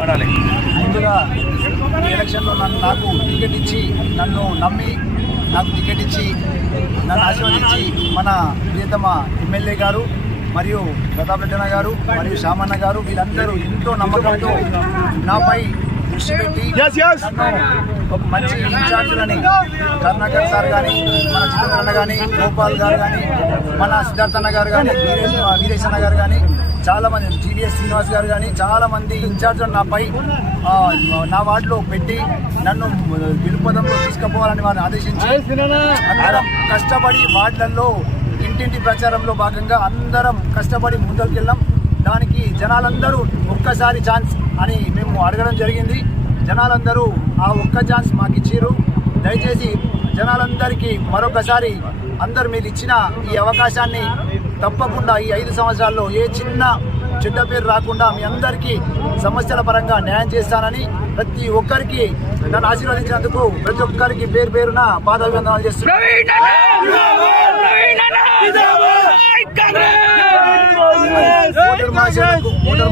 ముందుగా ఈ ఎలక్షన్లో నన్ను నాకు టికెట్ ఇచ్చి నన్ను నమ్మి నాకు టికెట్ ఇచ్చి నన్ను ఆశీర్వదించి మన ప్రియతమ ఎమ్మెల్యే గారు మరియు ప్రతాప్ గారు మరియు శ్యామన్న గారు వీళ్ళందరూ ఎంతో నమ్మకంతో నాపై దృష్టి పెట్టి ఒక మంచి ఇన్ఛార్జీలని కరుణాకర్ సార్ కానీ మన చిత్రకరణ కానీ గోపాల్ గారు కానీ మన సిద్ధార్థ అన్న గారు కానీ వీరేష్ అన్న గారు కానీ చాలా మంది టీడీఎస్ శ్రీనివాస్ గారు కానీ చాలా మంది ఇన్ఛార్జ్ నాపై నా వార్డులో పెట్టి నన్ను విలుపదంలో తీసుకుపోవాలని వారిని ఆదేశించి అందరం కష్టపడి వార్డులలో ఇంటింటి ప్రచారంలో భాగంగా అందరం కష్టపడి ముందరికెళ్ళాం దానికి జనాలందరూ ఒక్కసారి ఛాన్స్ అని మేము అడగడం జరిగింది. జనాలందరూ ఆ ఒక్క ఛాన్స్ మాకు ఇచ్చిర్రు. దయచేసి జనాలందరికీ మరొకసారి అందరు మీరు ఇచ్చిన ఈ అవకాశాన్ని తప్పకుండా ఈ ఐదు సంవత్సరాల్లో ఏ చిన్న చెడ్డ పేరు రాకుండా మీ అందరికీ సమస్యల పరంగా న్యాయం చేస్తానని ప్రతి ఒక్కరికి నన్ను ఆశీర్వదించినందుకు ప్రతి ఒక్కరికి పేరు పేరున పాదాభివందనాలు చేస్తున్నాను. ఓటర్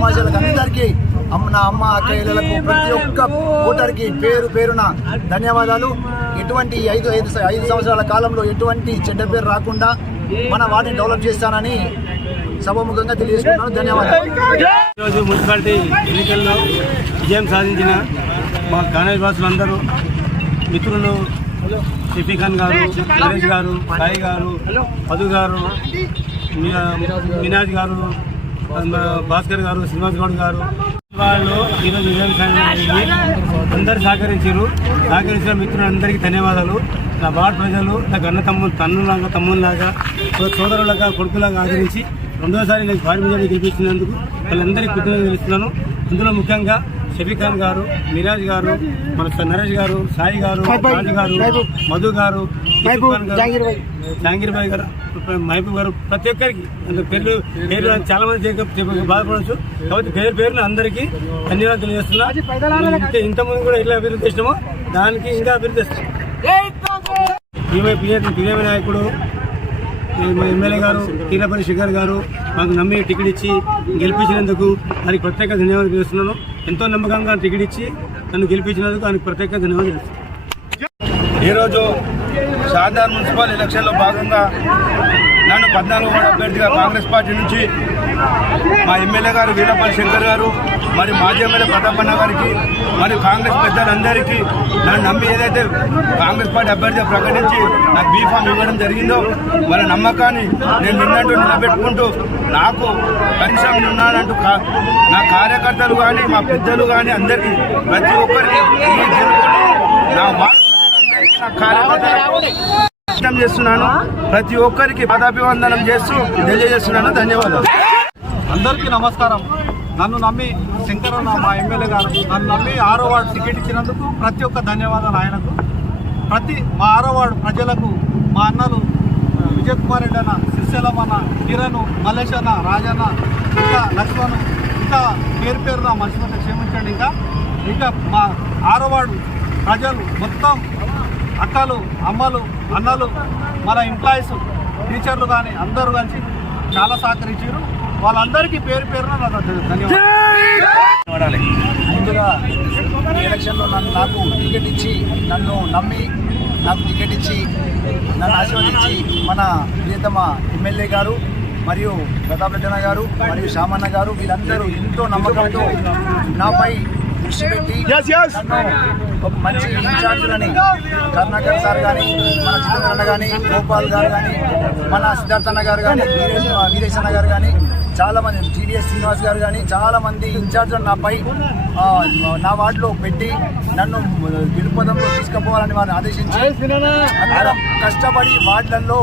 మాషలకు అందరికీ అమ్మ నా అమ్మ అక్కయ్యలకు ప్రతి ఒక్క ఓటర్కి పేరు పేరున ధన్యవాదాలు. ఎటువంటి ఐదు ఐదు ఐదు సంవత్సరాల కాలంలో ఎటువంటి చెడ్డ పేరు రాకుండా మన వాటిని డెవలప్ చేస్తానని సభముఖంగా తెలియజేసుకున్నాను ధన్యవాదాలు. ఈరోజు మున్సిపాలిటీ ఎన్నికల్లో విజయం సాధించిన మా కాంగ్రెస్ వాసులందరూ మిత్రులు షఫీ గారు నరేష్ గారు సాయి గారు మధు గారు మినాజ్ గారు భాస్కర్ గారు శ్రీనివాస్ గౌడ్ గారు. వాళ్ళు ఈరోజు విజయం సాధించింది అందరు సహకరించారు. సహకరించిన మిత్రులందరికీ ధన్యవాదాలు. నా వార్డు ప్రజలు నాకు అన్న తమ్ముడు తన్నులాగా తమ్ముళ్ళలాగా సోదరులాగా కొడుకులాగా ఆదరించి రెండోసారి నేను భారీ మెజార్టీ గెలిపించినందుకు వాళ్ళందరికీ కృతజ్ఞతలు తెలుస్తున్నాను అందులో ముఖ్యంగా షఫీ ఖాన్ గారు మిరాజ్ గారు మన నరేష్ గారు సాయి గారు రాజు గారు మధు గారు యూసుఫ్ ఖాన్ గారు, జహాంగీర్ భాయ్ గారు మహబూబ్ గారు ప్రతి ఒక్కరికి పేర్లు పేర్లు చాలా మంది బాధపడవచ్చు కాబట్టి పేరు పేరున అందరికీ ధన్యవాదాలు తెలియజేస్తున్నా. ఇంత- ఇంతకుముందు కూడా ఎట్లా అభివృద్ధి చేసినామో దానికి ఇంకా అభివృద్ధి చేస్తాం. ఈమె పిఎం నాయకుడు మా ఎమ్మెల్యే గారు కీలపల్లి శిఖర్ గారు మాకు నమ్మి టికెట్ ఇచ్చి గెలిపించినందుకు దానికి ప్రత్యేక ధన్యవాదాలు తెలుస్తున్నాను. ఎంతో నమ్మకంగా టికెట్ ఇచ్చి నన్ను గెలిపించినందుకు దానికి ప్రత్యేక ధన్యవాదాలు తెలుస్తున్నాను. ఈరోజు షాదార్ మున్సిపల్ ఎలక్షన్లో భాగంగా నన్ను పద్నాలుగు వార్డు అభ్యర్థిగా కాంగ్రెస్ పార్టీ నుంచి మా ఎమ్మెల్యే గారు వీరపల్లి శంకర్ గారు మరి మాజీ ఎమ్మెల్యే ప్రతాపన్న గారికి మరి కాంగ్రెస్ పెద్దలందరికీ నన్ను నమ్మి ఏదైతే కాంగ్రెస్ పార్టీ అభ్యర్థిగా ప్రకటించి నాకు బీఫామ్ ఇవ్వడం జరిగిందో వాళ్ళ నమ్మకాన్ని నేను నిన్నట్టు నిలబెట్టుకుంటూ నాకు కనీసం ఉన్నానంటూ కా- నా కార్యకర్తలు కానీ మా పెద్దలు కానీ అందరికీ ప్రతి ఒక్కరికి నా కార్యకర్తలు నా వ్యక్తం చేస్తున్నాను. ప్రతి ఒక్కరికి పదాభివందనం చేస్తూ తెలియజేస్తున్నాను. ధన్యవాదాలు. అందరికీ నమస్కారం. నన్ను నమ్మి శంకరన్న మా ఎమ్మెల్యే గారు నన్ను నమ్మి ఆరో వార్డు టికెట్ ఇచ్చినందుకు ప్రతి ఒక్క ధన్యవాదాలు ఆయనకు. ప్రతి మా ఆరో వార్డు ప్రజలకు మా అన్నలు విజయ్ కుమార్ రెడ్డి అన్న సిరిశైలం అన్న కిరణ్ మల్లేష్ అన్న రాజన్న ఇంకా లక్ష్మణ్ ఇంకా పేరు పేరున మనుషులంతా క్షమించండి. ఇంకా ఇంకా మా ఆరో వార్డు ప్రజలు మొత్తం అక్కలు అమ్మలు అన్నలు మన ఎంప్లాయీస్ టీచర్లు కానీ అందరూ కలిసి చాలా సహకరించారు. వాళ్ళందరికీ పేరు పేరున నా ధన్యవాదాలు. ముందుగా ఈ ఎలక్షన్లో నన్ను నాకు టికెట్ ఇచ్చి నన్ను నమ్మి నాకు టికెట్ ఇచ్చి నన్ను ఆశీర్వదించి మన ప్రియతమ ఎమ్మెల్యే గారు మరియు ప్రతాప్ గారు మరియు శ్యామన్న గారు వీళ్ళందరూ ఎంతో నమ్మకంతో నాపై దృష్టి పెట్టి ఒక మంచి ఇన్ఛార్జీలని కరుణాకర్ సార్ కానీ మన చిత్రకరణ కానీ గోపాల్ గారు కానీ మన సిద్ధార్థ అన్న గారు కానీ వీరేష్ వీరేష్ అన్న గారు కానీ చాలా మంది టీడీఎస్ శ్రీనివాస్ గారు కానీ చాలా మంది ఇన్ఛార్జ్ నాపై నా వార్డులో పెట్టి నన్ను విలుపదంలో తీసుకుపోవాలని వారిని ఆదేశించి అందరం కష్టపడి వార్డులలో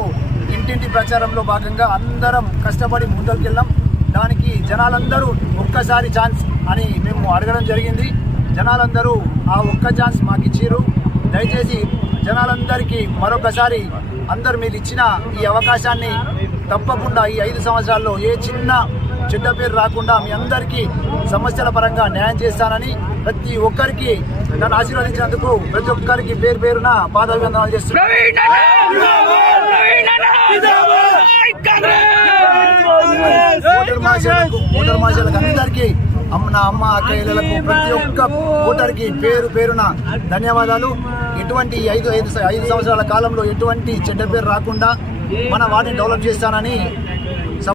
ఇంటింటి ప్రచారంలో భాగంగా అందరం కష్టపడి ముందరికెళ్ళాం దానికి జనాలందరూ ఒక్కసారి ఛాన్స్ అని మేము అడగడం జరిగింది. జనాలందరూ ఆ ఒక్క ఛాన్స్ మాకు ఇచ్చిర్రు దయచేసి జనాలందరికీ మరొకసారి అందరు మీరు ఇచ్చిన ఈ అవకాశాన్ని తప్పకుండా ఈ ఐదు సంవత్సరాల్లో ఏ చిన్న చెడ్డ పేరు రాకుండా మీ అందరికీ సమస్యల పరంగా న్యాయం చేస్తానని ప్రతి ఒక్కరికి నన్ను ఆశీర్వదించినందుకు ప్రతి ఒక్కరికి పేరు పేరున పాదాభివందనాలు చేస్తున్నాను. అందరికీ అమ్మ నా అమ్మ ప్రతి ఒక్క ఓటర్కి పేరు పేరున ధన్యవాదాలు. ఎటువంటి ఐదు ఐదు ఐదు సంవత్సరాల కాలంలో ఎటువంటి చెడ్డ పేరు రాకుండా మన వార్డుని డెవలప్ చేస్తానని